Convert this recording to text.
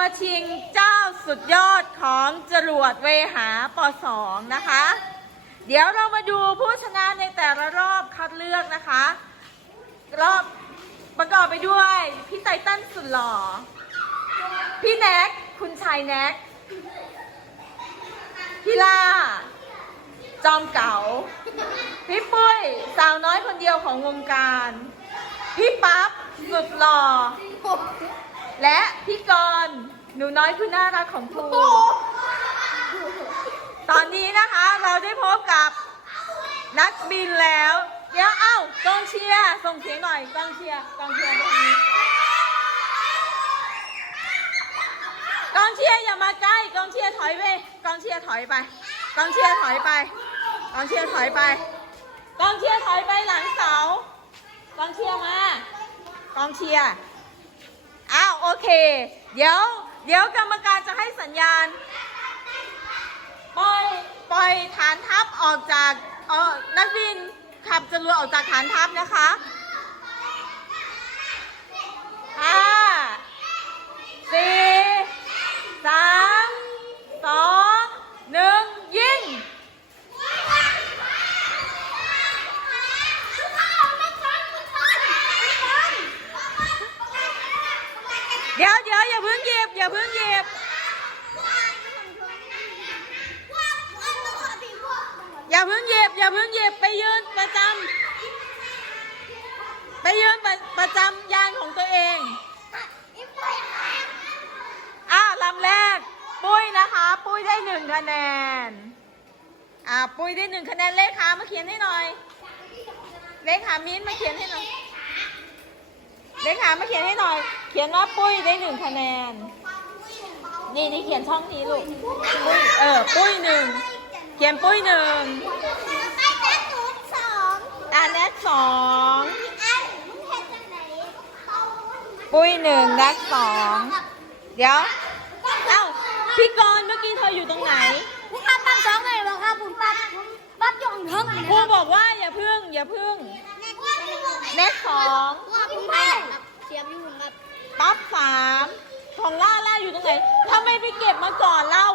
มาชิงเจ้าสุดยอดของจรวดเวหาปสองนะคะ เดี๋ยวเรามาดูผู้ชนะในแต่ละรอบคัดเลือกนะคะ รอบประกอบไปด้วย พี่ไตตันสุดหล่อ พี่แน็ก คุณชายแน็ก พี่ล่า จอมเก๋า พี่ปุ้ย สาวน้อยคนเดียวของวงการ พี่ปั๊บสุดหล่อ และพี่กรณ์หนูน้อยผู้น่ารักของครูตอนนี้นะคะเราได้พบกับนักบินแล้วเดี๋ยวเอ้ากองเชียร์ส่งเสียงหน่อยกองเชียร์กองเชียร์ตรงนี้กองเชียร์อย่ามาใกล้กองเชียร์ถอยไปกองเชียร์ถอยไปกองเชียร์ถอยไปกองเชียร์ถอยไปกองเชียร์ถอยไปหลังเสากองเชียร์มากองเชียร์อ้าว โอเค เดี๋ยว เดี๋ยวกรรมการจะให้สัญญาณ ปล่อย ปล่อยฐานทัพออกจากเออนักบินขับจรวดออกจากฐานทัพนะคะห้าสี่สามสองหนึ่งยิง เดี๋ยวเดี๋ยวอย่าเพิ่งหยิบอย่าเพิ่งหยิบอย่าเพิ่งหยิบอย่าเพิ่งหยิบไปยืนประจำไปยืนประประจำยานของตัวเองอะลำแรก ปุ้ยนะคะ ปุ้ยได้หนึ่งคะแนนอะปุ้ยได้หนึ่งคะแนนเลขามาเขียนให้หน่อยเลขามิ้นมาเขียนให้หน่อย เลขามาเขียนให้หน่อย เขียนว่าปุ้ยได้หนึ่งคะแนน นี่นี่เขียนช่องนี้ลูก ปุ้ย เออ ปุ้ยหนึ่ง เขียนปุ้ยหนึ่งอ่าแนทสอง ปุ้ยหนึ่งแนทสอง เดี๋ยว เอ้า พี่กรณ์เมื่อกี้เธออยู่ตรงไหน ผมปั๊บปั๊บสองเลยบอกครับผมปั๊บผมปั๊บยองทั้งครูบอกว่าอย่าพึ่งอย่าพึ่ง แนทสองผมปั๊บเสียบอยู่ครับปั๊บสามของล่าล่าอยู่ตรงไหนทำไมไปเก็บมาก่อนเล่า